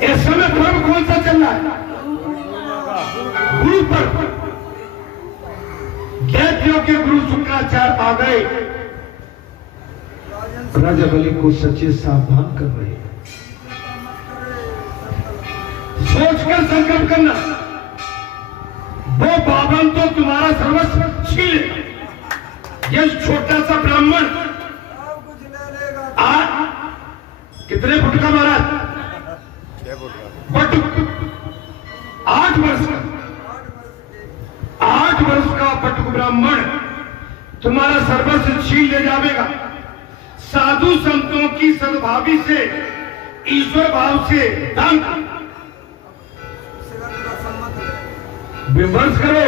इस समय पर्व कौन सा चल रहा है? गुरु पर्व। दैत्यों के गुरु शुक्राचार्य आ गए, राजा बलि को सचेत सावधान कर रहे हैं। सोचकर संकल्प करना, वो बावन तो तुम्हारा सर्वस्व छीन लेगा। ये छोटा सा ब्राह्मण कितने फुट का महाराज? 8 वर्ष का, 8 वर्ष का बटुक ब्राह्मण तुम्हारा सर्वस्व छीन ले जाएगा। साधु संतों की सद्भावी से, ईश्वर भाव से दान विमर्श करो,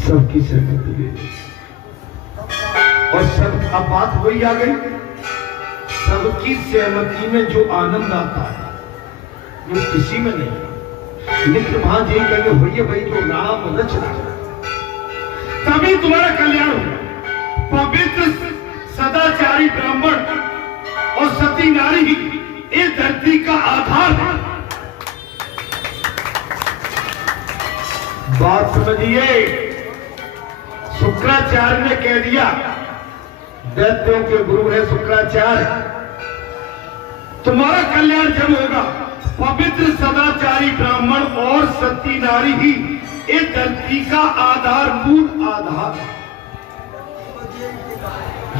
सबकी सहमति ले और सब। अब बात वही आ गई, सबकी सहमति में जो आनंद आता है वो किसी में नहीं। लेकिन वहां यही कहेंगे भैया भाई जो राम रचना, तभी तुम्हारा कल्याण होगा। पवित्र सदाचारी ब्राह्मण और सती नारी ही इस धरती का आधार है। बात समझिए, शुक्राचार्य ने कह दिया, दैत्यों के गुरु है शुक्राचार्य, तुम्हारा कल्याण जब होगा पवित्र सदाचारी ब्राह्मण और सती नारी ही इस धरती का आधारभूत आधार है।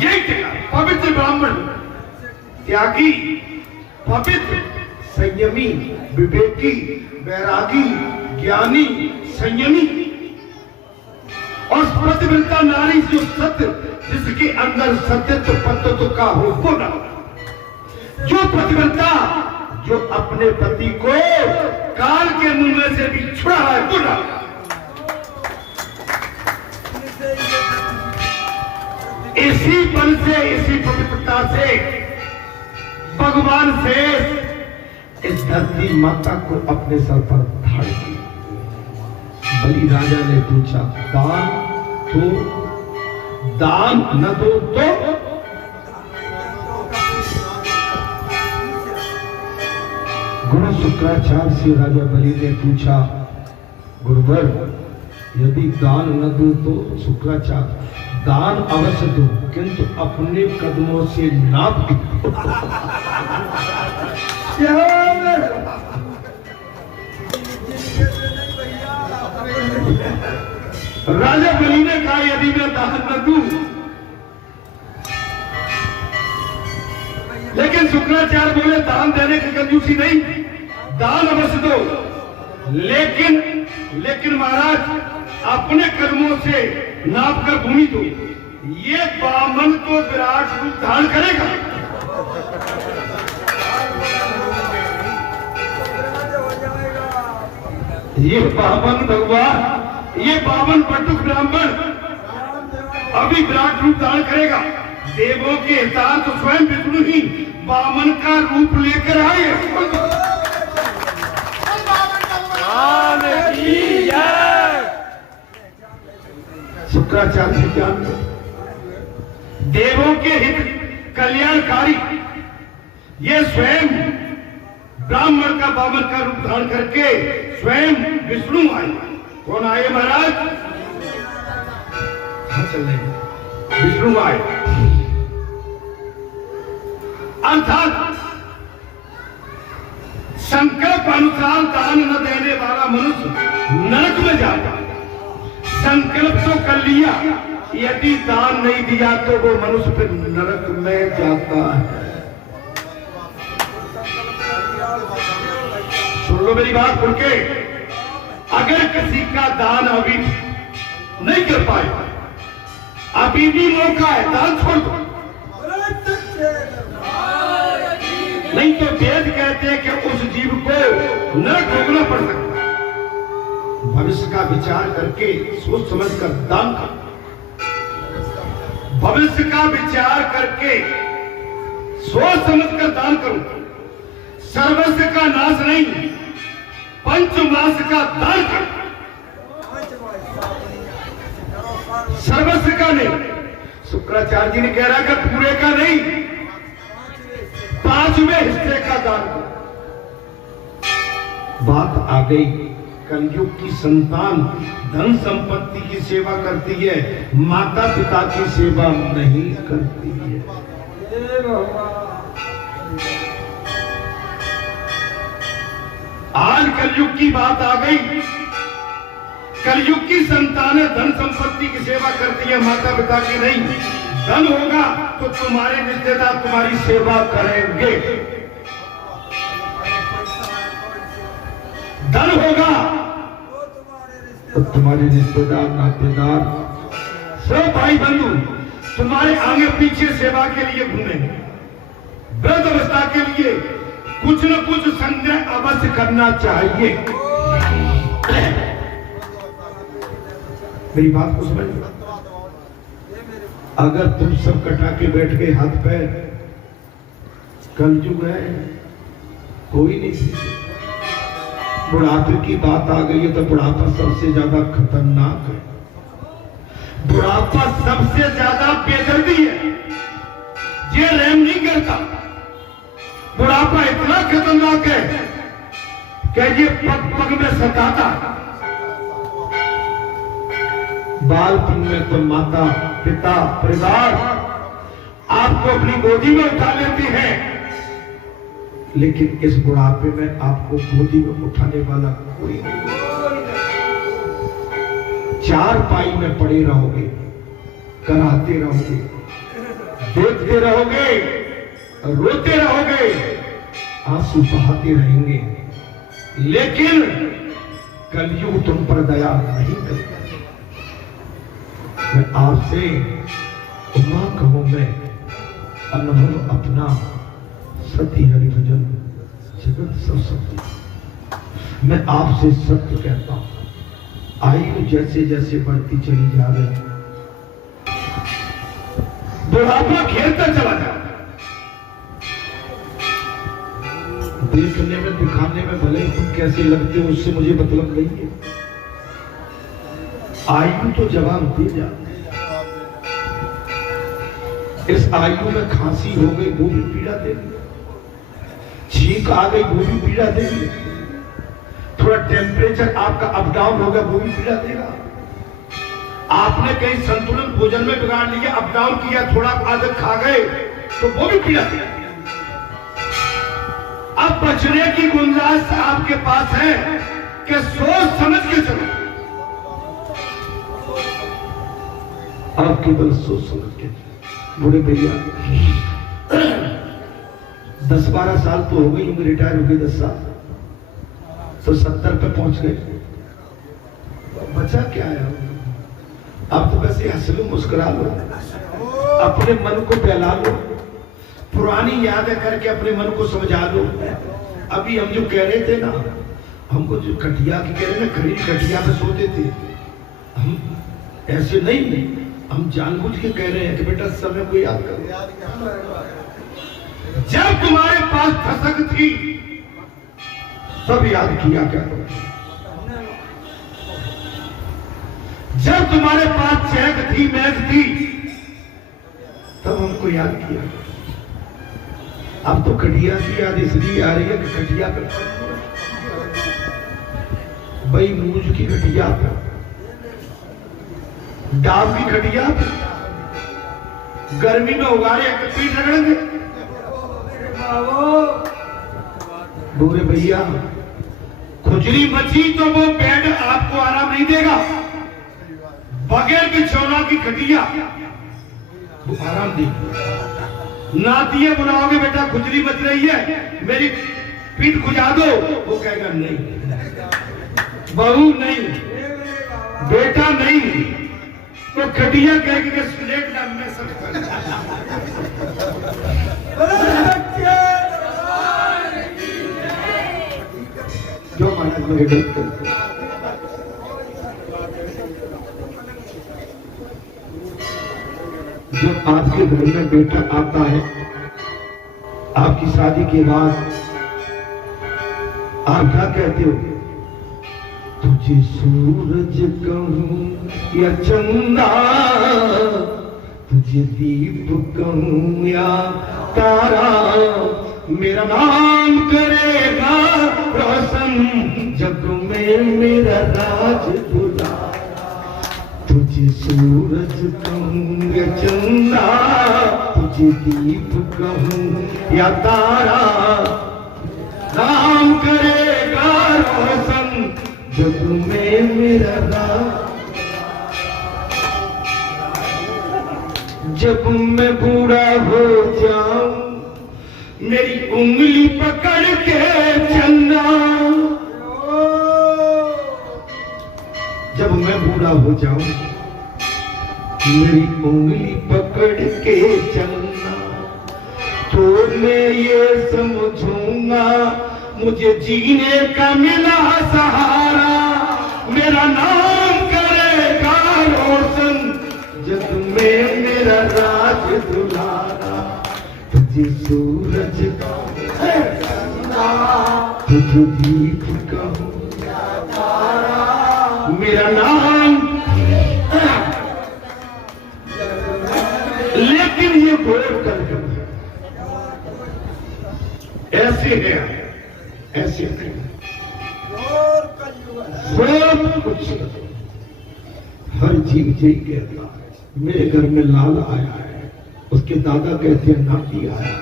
यही क्या पवित्र ब्राह्मण, त्यागी, पवित्र, संयमी, विवेकी, वैरागी, ज्ञानी, संयमी और प्रतिव्रता नारी जो सत्य, जिसके अंदर सत्यत्व पत्तत्व का हो वो ना, जो प्रतिव्रता जो अपने पति को काल के मुंह में से भी छुड़ा है वो ना। इसी बल से, इसी पवित्रता से भगवान से इस धरती माता को अपने सर पर धारण किया। बलि राजा ने पूछा, दान तो, दान न दो तो? गुरु शुक्राचार्य से राजा बलि ने पूछा, गुरुवर यदि दान न दो तो? शुक्राचार्य, दान अवश्य दो, किंतु अपने कदमों से नाप के। राजा बलि ने कहा, यदि मैं दान न दूं, लेकिन शुक्राचार्य बोले दान देने की कंजूसी नहीं, दान अवश्य दो, लेकिन महाराज अपने कदमों से नाप कर भूमि दो। ये बामन तो विराट रूप धारण करेगा। ये बामन भगवान, ये बामन बटुक ब्राह्मण अभी विराट रूप धारण करेगा। देवों के हितार्थ तो स्वयं विष्णु ही बामन का रूप लेकर आए। शुक्राचार्य ज्ञान, देवों के हित कल्याणकारी ये स्वयं ब्राह्मण का बामन का रूप धारण करके स्वयं विष्णु आए। कौन आए महाराज? विष्णु आए, अर्थात संकल्प अनुसार दान न देने वाला मनुष्य नरक में जाता है। संकल्प तो कर लिया, यदि दान नहीं दिया तो वो मनुष्य फिर नरक में जाता है। सुन लो मेरी बात सुन के, अगर किसी का दान अभी नहीं कर पाए, अभी भी मौका है, दान छोड़ दो। नहीं तो वेद कहते हैं कि उस जीव को नरक भोगना पड़ सकता है। भविष्य का विचार करके सोच समझ कर दान कर, भविष्य का विचार करके सोच समझ कर दान करो। सर्वस्व का नाश नहीं, पंचमास का दान कर, सर्वस्व का नहीं। शुक्राचार्य जी ने कह रहा कि पूरे का नहीं, 5वें हिस्से का दान। बात आ गई, कलयुग की संतान धन संपत्ति की सेवा करती है, माता पिता की सेवा नहीं करती है। आज कलयुग की बात आ गई, कलयुग की संतानें धन संपत्ति की सेवा करती है, माता पिता की नहीं। धन होगा तो तुम्हारे रिश्तेदार तुम्हारी सेवा करेंगे, धन होगा तो तुम्हारे रिश्तेदार नातेदार सब भाई बंधु तुम्हारे आगे पीछे सेवा के लिए घूमेंगे। वृद्ध अवस्था के लिए कुछ न कुछ संग्रह अवश्य करना चाहिए। मेरी बात को समझ, अगर तुम सब कटा के बैठ गए हाथ पैर, कलयुग है, कोई नहीं। बुढ़ापे की बात आ गई है तो बुढ़ापा सबसे ज्यादा खतरनाक है, बुढ़ापा सबसे ज्यादा बेदर्दी है, ये रहम नहीं करता। बुढ़ापा इतना खतरनाक है कि ये पग पग में सताता। बालपन में तो माता पिता परिवार आपको अपनी गोदी में उठा लेते हैं, लेकिन इस बुढ़ापे में आपको गोदी में उठाने वाला कोई नहीं। चार पाई में पड़े रहोगे, कराते रहोगे, देखते रहोगे, रोते रहोगे, आंसू बहाते रहेंगे, लेकिन कलयुग तुम पर दया नहीं करेगा। मैं आपसे उमा कहूं, मैं अनुभव अपना सत्य हरिभजन जगत सब सत्य। मैं आपसे सत्य कहता हूं, आयु जैसे जैसे बढ़ती चली जा रही, बुढ़ापा घेरता चला जा रहा। देखने में दिखाने में भले तुम कैसे लगते हो उससे मुझे मतलब नहीं है, आयु तो जवाब दे जाती। इस आयु में खांसी हो गई वो भी पीड़ा देगी, छींक आ गई वो भी पीड़ा देगी, थोड़ा टेम्परेचर आपका अप डाउन होगा वो भी पीड़ा देगा। आपने कहीं संतुलन भोजन में बिगाड़ लिया, अप डाउन किया, थोड़ा आदत खा गए तो वो भी पीड़ा देगा। अब बचने की गुंजाइश आपके पास है कि सोच समझ के चलो, आप केवल सोच समझ के। बूढ़े भैया 10-12 साल तो हो गई होंगे, रिटायर हो गए 10 साल, तो 70 पे पहुंच गए, बचा क्या है? अब तो वैसे हंस लो, मुस्कुरा लो, अपने मन को बहला लो, पुरानी यादें करके अपने मन को समझा लो। अभी हम जो कह रहे थे ना, हमको जो खटिया की कह रहे ना, खड़ी खटिया पे सोते थे हम, ऐसे नहीं, हम जानबूझ के कह रहे हैं कि बेटा समय को याद करो। जब तुम्हारे पास फसक थी सब याद किया क्या करो, जब तुम्हारे पास चैक थी, मैच थी, तब हमको याद किया। अब तो खटिया की याद इसलिए आ रही है कि खटिया पे भाई मूज की खटिया पे, डाब की खटिया पे, गर्मी में उगाड़े पीठ रगड़ेंगे। बूढ़े भैया खुजली मची तो वो बेड आपको आराम नहीं देगा, बगैर बिछौना की खटिया वो आराम देगी। नातिये बुलाओगे, बेटा खुजली मच रही है, मेरी पीठ खुजा दो, वो कहेगा नहीं, बहू नहीं, बेटा नहीं, तो खटिया कहेगी कि स्लेट ना मैं सब जो महाराज मेरे जब आपके घर में बेटा आता है, आपकी शादी के बाद आप क्या कहते हो? तुझे सूरज कहूं या चंदा, तुझे दीप कहूं या तारा, मेरा नाम करेगा रोशन जग में मेरा राज दुलारा। तुझे सूरज कहूँ या चंदा, तुझे दीप कहूँ या तारा, नाम करेगा रोशन जग में मेरा राज। जब मैं बूढ़ा हो जाऊं मेरी उंगली पकड़ के चलना। जब मैं बूढ़ा हो जाऊं मेरी उंगली पकड़ के चलना, तो मैं ये समझूंगा मुझे जीने का मिला सहारा। मेरा नाम करेगा रोशन जग में मेरा राज दुलारा। तुझे सूरज तुझे दीप कहूँ तारा, मेरा नाम। लेकिन ये घोर कलयुग है, ऐसे है, ऐसे नहीं। सब कुछ हर जीव जी कहता है। मेरे घर में लाल आया है, उसके दादा कहते हैं नाती आया है,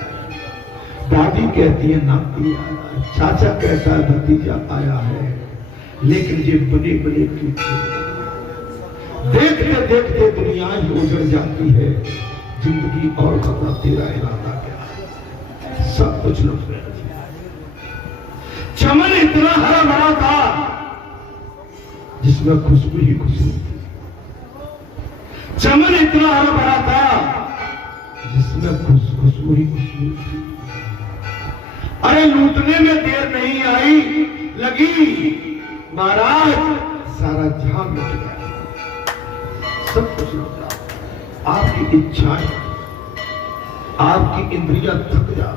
दादी कहती है नाती आया है, चाचा कहता है भतीजा आया है। लेकिन ये बड़े बड़े देखते देखते दुनिया ही उजड़ जाती है। जिंदगी और बता तेरा इरादा क्या है, सब कुछ लुट गया। चमन इतना हरा भरा था जिसमें खुशबू ही खुशबू थी। चमन इतना हरा भरा था जिसमें खुशबू ही खुशबू थी। अरे लूटने में देर नहीं आई, लगी महाराज सारा जहां लुट गया, सब कुछ लुट गया। आपकी इच्छाएं, आपकी इंद्रियां थक जा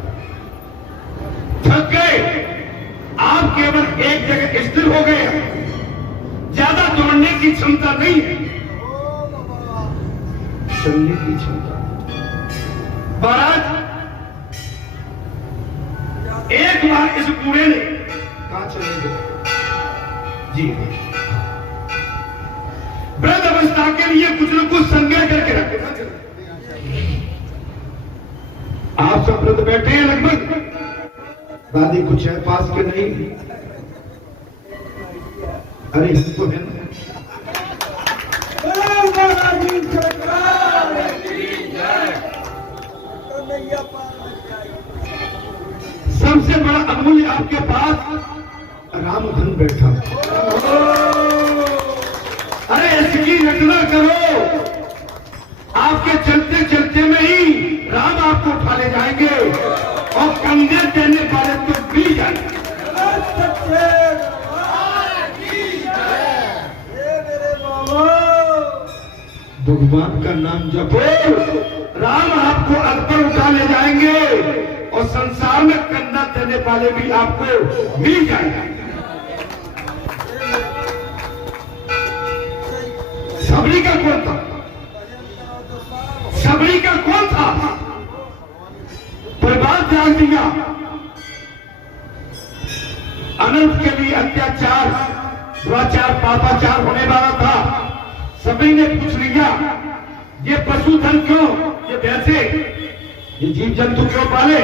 थक गए। आप केवल एक जगह स्थिर हो गए, ज्यादा दौड़ने की क्षमता नहीं है, चलने की क्षमता। महाराज एक बार इस कूड़े ने कहा चलेंगे जी, वृद्ध अवस्था के लिए कुछ न कुछ संज्ञा करके रखे। आप सब वृद्ध बैठे हैं लगभग, दादी कुछ है पास के नहीं। अरे हमको है ना, सबसे बड़ा अमूल्य आपके पास रामधन बैठा। अरे इसकी रचना करो, आपके चलते चलते में ही राम आपको उठा ले जाएंगे और कंधे देने वाले तो भी जाएंगे। भगवान का नाम जपो, राम आपको अकबर उठा ले जाएंगे और संसार में कंधा देने वाले भी आपको मिल जाएंगे। सबरी का कौन था? सबरी का कौन था? बर्बाद ध्यान दिया, अनंत के लिए अत्याचार, दुराचार, पापाचार होने वाला था। सबरी ने पूछ लिया ये पशुधन क्यों, ये वैसे ये जीव जंतु क्यों पाले?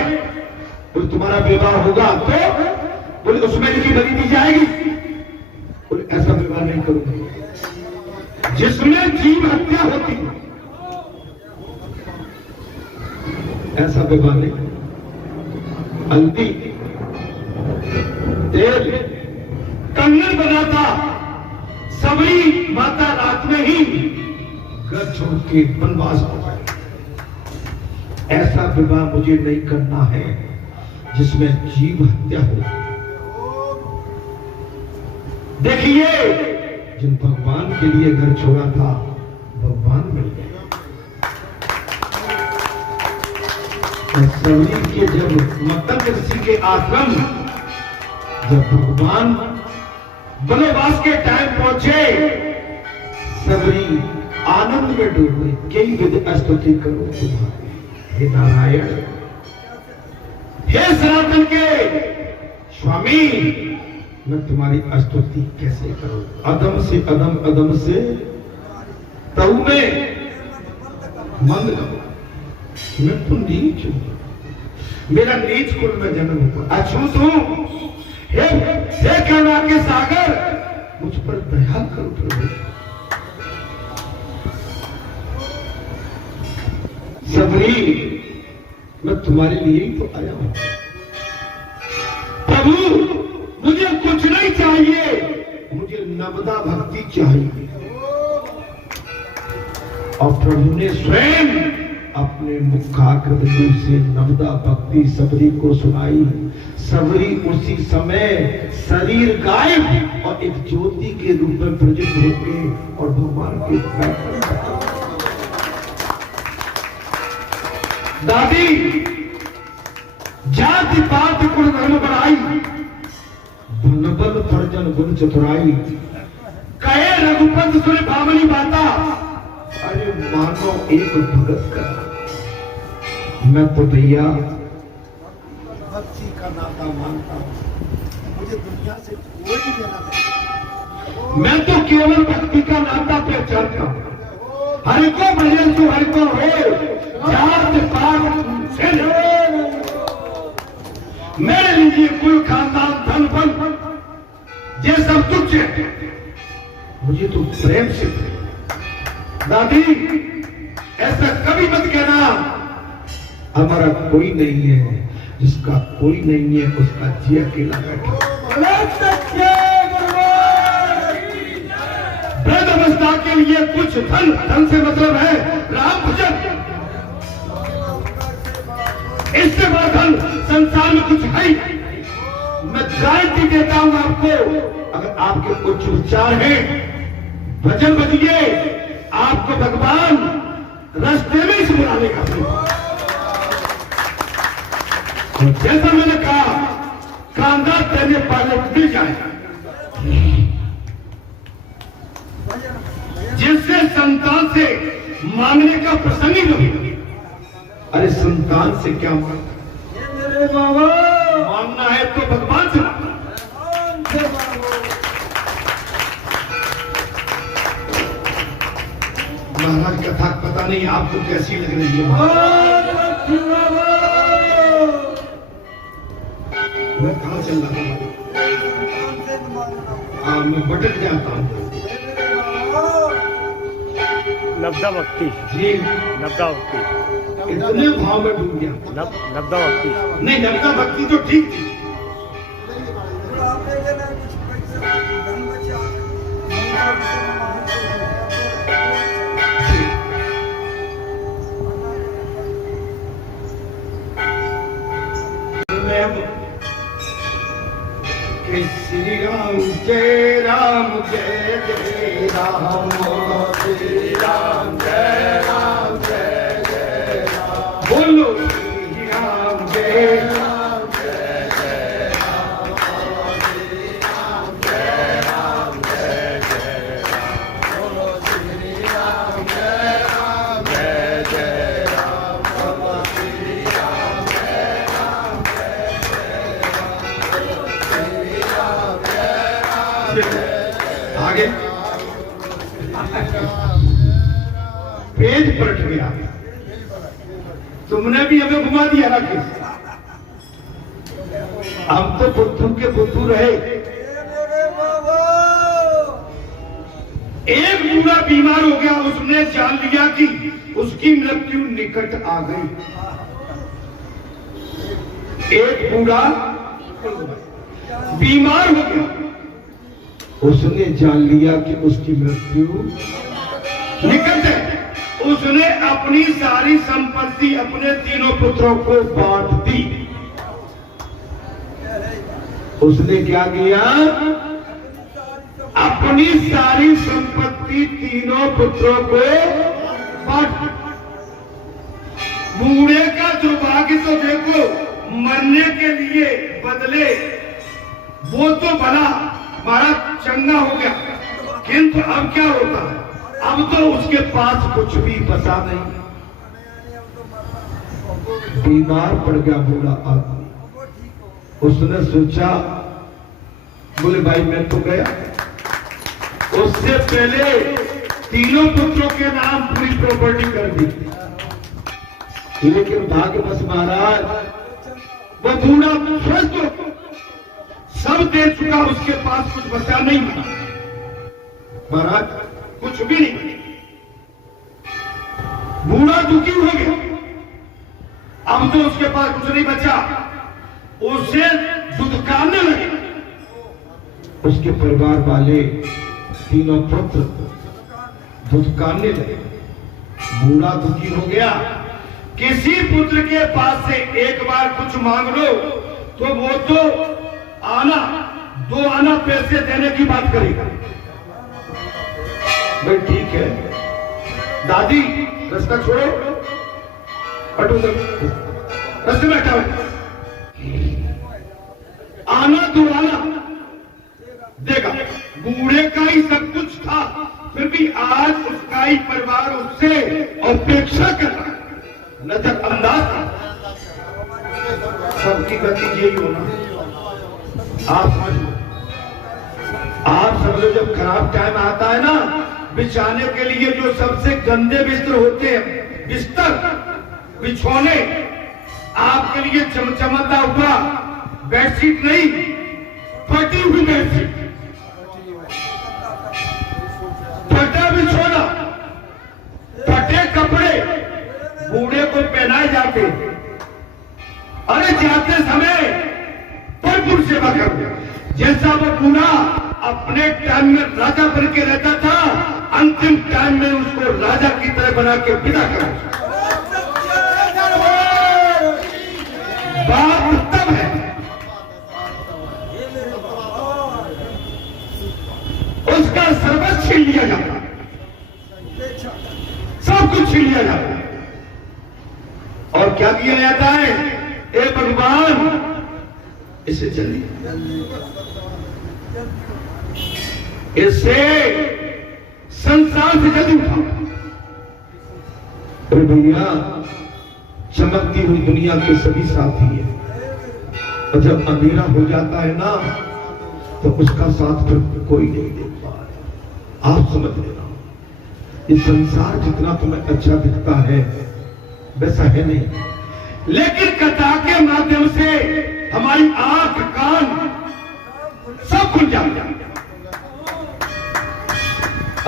बोले तुम्हारा विवाह होगा तो बोले उसमें इनकी बलि दी जाएगी। बोले ऐसा विवाह नहीं करूंगा जिसमें जीव हत्या होती है, ऐसा विवाह नहीं। हल्दी तेल कंगन बनाता, सबरी माता रात में ही घर छोड़ के वनवास हो गए। ऐसा विवाह मुझे नहीं करना है जिसमें जीव हत्या हो। देखिए जिन भगवान के लिए घर छोड़ा था भगवान मिल गए। सबरी के जब मतंग ऋषि के आश्रम जब भगवान वनवास के टाइम पहुंचे, सबरी आनंद में डूब गई। कई विध स्तुति करो तुम्हारी हे नारायण, हे सनातन के स्वामी, मैं तुम्हारी स्तुति कैसे करूं? अदम से अदम, अदम से तऊ में मंद करो। मैं तो नीच हूं, मेरा नीच कुल में जन्म हुआ, अछूत हूं। हे करुणा के सागर, मुझ पर दया करो प्रभु। सबरी, मैं तुम्हारे लिए ही तो आया हूं प्रभु। मुझे कुछ नहीं चाहिए, मुझे नवदा भक्ति चाहिए। और प्रभु ने स्वयं अपने मुखाग्रबिंदु से नवदा भक्ति सबरी को सुनाई। सबरी उसी समय शरीर गायब और एक ज्योति के रूप में प्रज्वलित होके और भगवान के दादी जाति पात कुल धर्म बढ़ाई, धनबल फर्जन गुण चतुराई। कहे रघुपति सुन भावनी बाता, अरे मानो एक भगत का। मैं तो भैया भक्ति का नाता मानता हूं, मुझे दुनिया से कोई लेना नहीं। मैं तो केवल भक्ति का नाता पहचानता हूं। हरि को भजन तो हरि को हो, जात पात से मेरे लिए कुल खानदान धन बल ये सब तुच्छ है, मुझे तो प्रेम से। दादी ऐसा कभी मत कहना, हमारा कोई नहीं है, जिसका कोई नहीं है उसका जी अकेला बैठा। वृद्ध अवस्था के लिए कुछ धन से मतलब है राम भजन, इससे बड़ा धन संसार में कुछ है। मैं गारंटी देता हूं आपको, अगर आपके कुछ विचार हैं, भजन बजिए, आपको भगवान रास्ते में ही बुला लेगा। और जैसा मैंने कहा, कांदा देने वाले मिल जाए, जिससे संतान से मांगने का प्रसंग ही नहीं। अरे संतान से क्या मांगना है तो भगवान से मांगना। महाराज कथा पता नहीं आपको कैसी लग रही है। मैं कहां चल रहा हूं? मैं भटक जाता हूं। नवदा भक्ति जी, नवदा भक्ति इतने भाव में डूब गया। नवदा भक्ति नहीं, नवदा भक्ति तो ठीक थी। श्री राम जय राम, जय जय राम, श्री राम जय राम, जय जय राम। बोलो श्री राम जय राम, जय जय राम, श्री राम जय राम, जय जय राम। बोलो श्री राम जय राम, जय जय राम, बोलो श्री राम जय राम, जय जय राम, श्री राम जय राम। आगे पेज पलट गया, तुमने भी हमें घुमा दिया ना। हम तो बुद्धू के बुद्धू रहे। एक बूढ़ा बीमार हो गया, उसने जान लिया कि उसकी मृत्यु निकट आ गई। एक बूढ़ा बीमार हो गया, उसने जान लिया कि उसकी मृत्यु निकट है। उसने अपनी सारी संपत्ति अपने तीनों पुत्रों को बांट दी। उसने क्या किया? अपनी सारी संपत्ति तीनों पुत्रों को बांट। बूढ़े का जो भाग्य तो देखो, मरने के लिए बदले वो तो भला हमारा चंगा हो गया, किंतु अब क्या होता है? अब तो उसके पास कुछ भी बचा नहीं। बीमार पड़ गया बूढ़ा आदमी। उसने सोचा, बोले भाई मैं तो गया। उससे पहले तीनों पुत्रों के नाम पूरी प्रॉपर्टी कर दी, लेकिन भाग्यवश महाराज वो बूढ़ा स्वस्थ हो, सब दे चुका, उसके पास कुछ बचा नहीं महाराज, कुछ भी नहीं। बूढ़ा दुखी हो गया, अब तो उसके पास कुछ नहीं बचा, उसे दुदकारने लगे। उसके परिवार वाले तीनों पुत्र दुदकारने लगे। बूढ़ा दुखी हो गया। किसी पुत्र के पास से एक बार कुछ मांग लो तो वो तो आना 2 आना पैसे देने की बात करेगा। भाई ठीक है दादी, रास्ता छोड़ो, हटो, रास्ते में हटाओ। आना 2 आना देगा। बूढ़े का ही सब कुछ था, फिर भी आज उसका ही परिवार उससे अपेक्षा कर रहा, नजरअंदाज था। सबकी गति यही होना, आप समझ लो। आप समझ लो, जब खराब टाइम आता है ना, बिछाने के लिए जो सबसे गंदे बिस्तर होते हैं, बिस्तर बिछौने, आपके लिए चमचमाता हुआ बेडशीट नहीं, फटी हुई बेडशीट, फटा बिछौना, फटे कपड़े बूढ़े को पहनाए जाते। अरे जाते समय भरपूर सेवा करो। जैसा वो बूढ़ा अपने टाइम में राजा बन के रहता था, अंतिम टाइम में उसको राजा की तरह बना के विदा करो। बात तब है, उसका सर्वस्व छीन लिया जाता, सब कुछ छीन लिया जाता, और क्या किया जाता है, ए भगवान इसे चलिए, इससे संसार से जल्दी उठाओ। अरे भैया, चमकती हुई दुनिया के सभी साथी हैं, और जब अंधेरा हो जाता है ना, तो उसका साथ फिर कोई नहीं देख पा रहा। आप समझ लेना, ये संसार जितना तुम्हें अच्छा दिखता है वैसा है नहीं, लेकिन कथा के माध्यम से हमारी आंख कान सब खुल जाते हैं।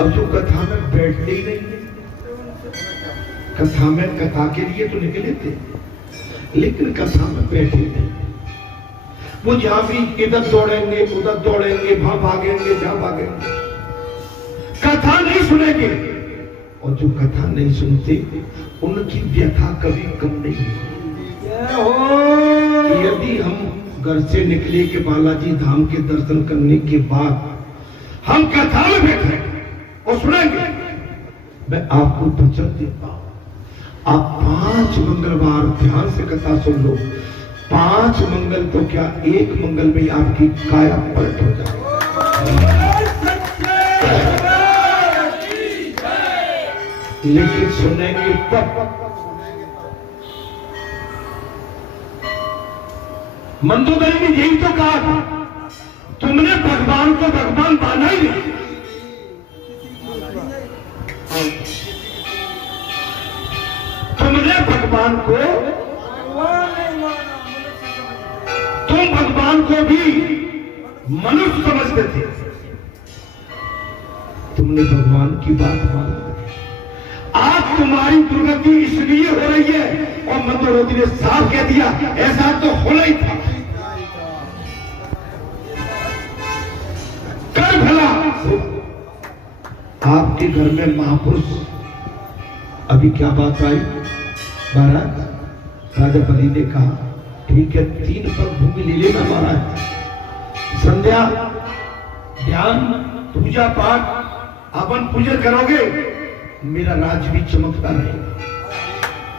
अब जो कथा में बैठते ही नहीं है, कथा में कथा के लिए तो निकले थे, लेकिन कथा में बैठे नहीं। वो जहां भी इधर दौड़ेंगे उधर दौड़ेंगे, वहां भागेंगे जहां भागेंगे, कथा नहीं सुनेंगे। और जो कथा नहीं सुनते उनकी व्यथा कभी कम नहीं होती। यदि हम घर से निकले के बालाजी धाम के दर्शन करने के बाद हम कथा में बैठे और सुनेंगे, मैं आपको वचन देता हूं, आप 5 मंगलवार ध्यान से कथा सुन लो, 5 मंगल तो क्या 1 मंगल में आपकी काया पलट हो जाए। लेकिन सुनेंगे तब। मंदोदरी ने यही तो कहा था, तुमने भगवान को भगवान माना ही नहीं। तुमने भगवान को, तुम भगवान को भी मनुष्य समझते थे, तुमने भगवान की बात मानी। आज तुम्हारी दुर्गति इसलिए हो रही है, और मंदोदरी ने साफ कह दिया ऐसा तो होना ही था। कर भला, आपके घर में महापुरुष, अभी क्या बात आई महाराज, राजा बलि ने कहा ठीक है 3 पग भूमि ले लेना महाराज, संध्या ध्यान पूजा पाठ हवन पूजन करोगे, मेरा राज भी चमकता रहेगा।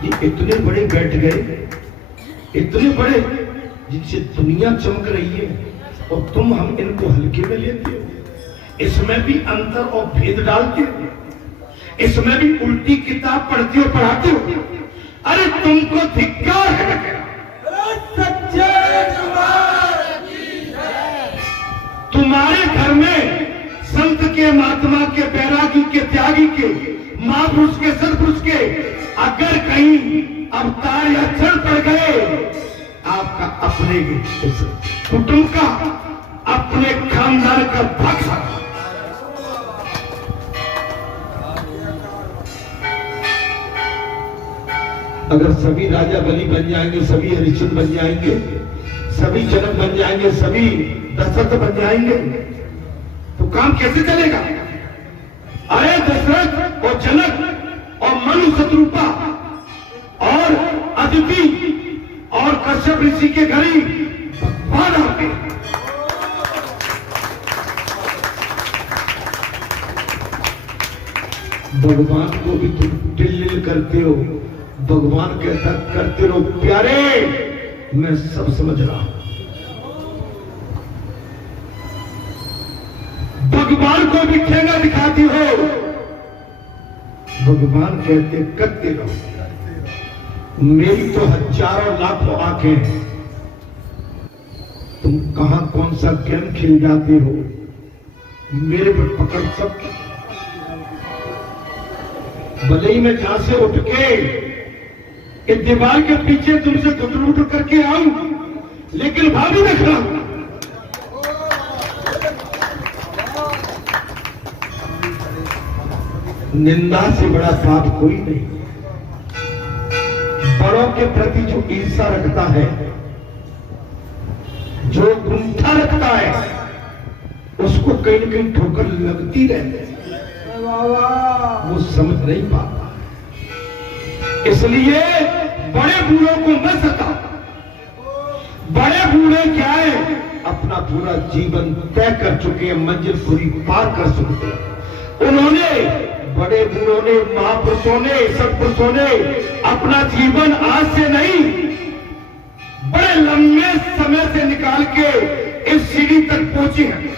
ये इतने बड़े बैठ गए, इतने बड़े जिनसे दुनिया चमक रही है, और तुम हम इनको हल्के में लेते हो, इसमें भी अंतर और भेद डालते हो, इसमें भी उल्टी किताब पढ़ते हो पढ़ाते हो। अरे तुमको धिक्कार है। तुम्हारे घर में संत के, महात्मा के, बैरागी के, त्यागी के, महापुरुष के, सत्पुरुष के अगर कहीं अवतार या क्षण पड़ गए, आपका अपने कुटुंब का, अपने खानदान का भक्त, अगर सभी राजा बलि बन जाएंगे, सभी हरिश्चंद्र बन जाएंगे, सभी जनक बन जाएंगे, सभी दशरथ बन जाएंगे, तो काम कैसे चलेगा? अरे दशरथ और जनक और मनु शत्रुपा और अदिति और कश्यप ऋषि के घर ही भगवान आते। भगवान को भी तुम टिल करते हो। भगवान कहता करते रहो प्यारे, मैं सब समझ रहा हूं। भगवान को भी ठेंगा दिखाती हो। भगवान कहते करते रहो। मेरी तो हजारों लाखों आंखें हैं, तुम कहां कौन सा गेम खेल जाते हो, मेरे पर पकड़ सब। भले ही मैं जहां से उठ के इस दीवार के पीछे तुमसे गुटर करके आऊं, लेकिन भाभी रखना निंदा से बड़ा पाप कोई नहीं। बड़ों के प्रति जो ईर्षा रखता है, जो गुंठा रखता है, उसको कहीं न कहीं ठोकर लगती रहती है, वो समझ नहीं पाता। इसलिए बड़े बूढ़ों को मत सताओ। बड़े बूढ़े क्या है, अपना पूरा जीवन तय कर चुके हैं, मंजिल पूरी पार कर चुके हैं। उन्होंने, बड़े बूढ़ों ने, महापुरुषों ने, सत्पुरुषों ने अपना जीवन आज से नहीं, बड़े लंबे समय से निकाल के इस सीढ़ी तक पहुंचे हैं।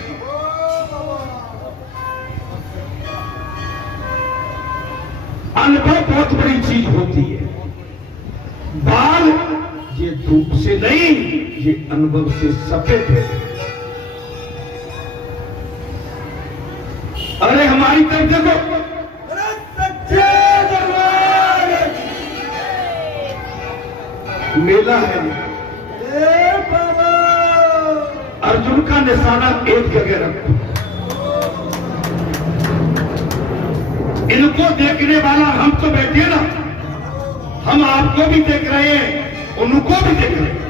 अनुभव बहुत बड़ी चीज होती है। बाल ये धूप से नहीं, ये अनुभव से सफेद है। अरे हमारी तरफ देखो, मेला है, अर्जुन का निशाना एक जगह रखो। इनको देखने वाला हम तो बैठे ना, हम आपको भी देख रहे हैं, उनको भी देख रहे हैं।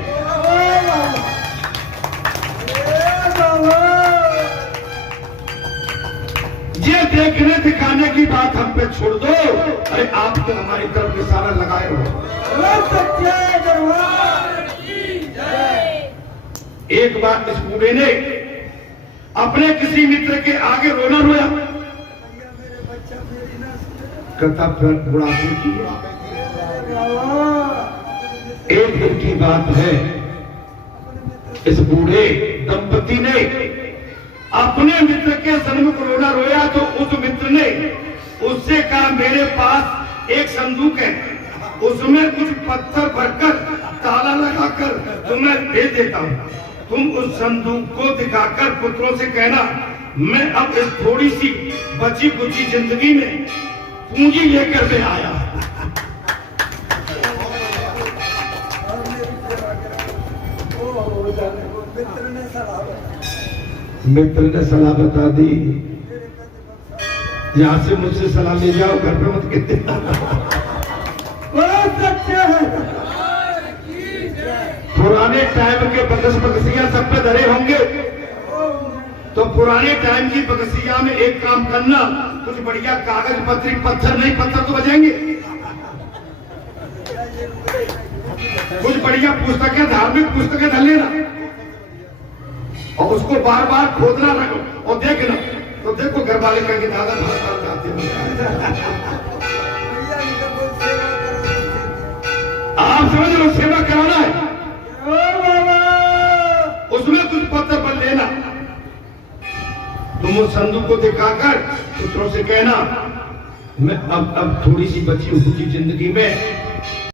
ये देखने दिखाने की बात हम पे छोड़ दो। अरे आप तो हमारी तरफ निशाना लगाए हो। एक बार इस बूढ़े ने अपने किसी मित्र के आगे रोना रोया, करता बुढ़ापे की। एक दिन की बात है, इस बूढ़े दंपति ने अपने मित्र के सन्मुख रोना रोया, तो उस मित्र ने उससे कहा, मेरे पास एक संदूक है, उसमें कुछ पत्थर भरकर ताला लगाकर तुम्हें दे देता हूं, तुम उस संदूक को दिखाकर पुत्रों से कहना, मैं अब इस थोड़ी सी बची कुची जिंदगी में पूंजी लेकर मैं आया। मित्र ने सलाह बता दी, यहां से मुझसे सलाह ले जाओ, घर पे मत कहते। पुराने टाइम के बकसिया सब पे धरे होंगे, तो पुराने टाइम की बकसिया में एक काम करना, कुछ बढ़िया कागज पत्री, पत्थर नहीं, पत्थर तो बचेंगे, कुछ बढ़िया पुस्तकें, धार्मिक पुस्तकें धर लेना और उसको बार बार खोदना और देखना, तो देखो घर वाले कहेंगे दादा बार जाते हैं। आप समझ लो, सेवा कराना है, उसमें कुछ पत्थर बन लेना, तुम उस संदूक को दिखाकर पुत्रों से कहना, मैं अब थोड़ी सी बची हुई जिंदगी में